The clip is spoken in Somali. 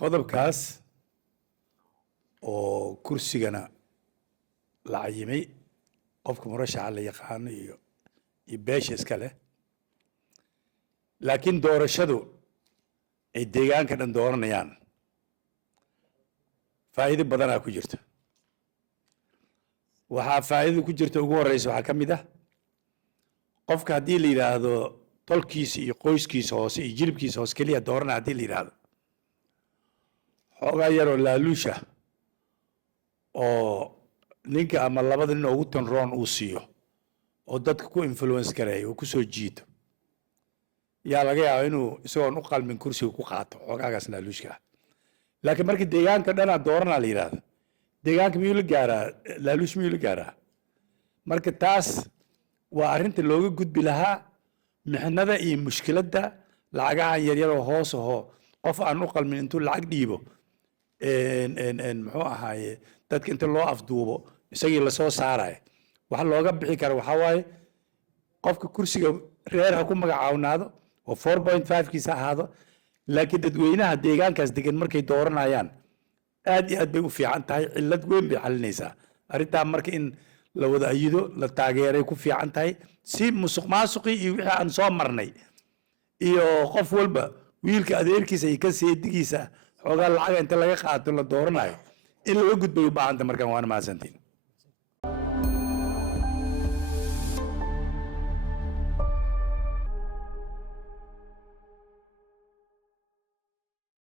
qodobkaas oo kursigana la cayimay qofka murashaxa la yaqaano iyo beesha iska leh laakiin doorashadu ay deegaanka dhan dooranayaan faa'iido badanaa ku jirta waxaa faa'iido ku jirta ugu horeysa waxaa ka mid ah qofka haddii la yidhaahdo tolkiisa iyo qoyskiisa hoose iyo jilibkiisa hoose keliya doorana haddii la yidhaahdo xoogaa yaroo laaluusha oo ninka ama labada nin ugu tanroon uu siiyo oo dadka ku influence gareeyo oo ku soo jiito yaa laga yaabaa inuu isagoon u qalmin kursiga ku qaato xoogaagaas laaluushka ah laakiin markii deegaanka dhanaa dooranaa la yidhaahdo deegaanka miyuu la gaaraa laaluush miyuu la gaaraa marka taas waa arrinta looga gudbi lahaa mixnada iyo mushkiladda lacagahan yaryaroo hoos ahoo qof aan u qalmin intuu lacag dhiibo muxuu ahaaye dadka inta loo afduubo isagii lasoo saaraya waxa looga bixi kara waxaa waaye qofka kursiga reer ha ku magacawnaado oo 4.5 kiisa ahaado laakiin dadweynaha deegaankaas degan markay dooranayaan aad iyo aad bay u fiican tahay cillad weyn bay xalinaysaa arrintaa marka in la wada ayido la taageeray ku fiican tahay si musuq maasuqii iyo wixii aan soo marnay iyo qof walba wiilka adeerkiisa iyo ka seedigiisa xoogaa lacaga inta laga qaato la dooranayo in laga gudbayo baahanta markaan waana mahadsantiin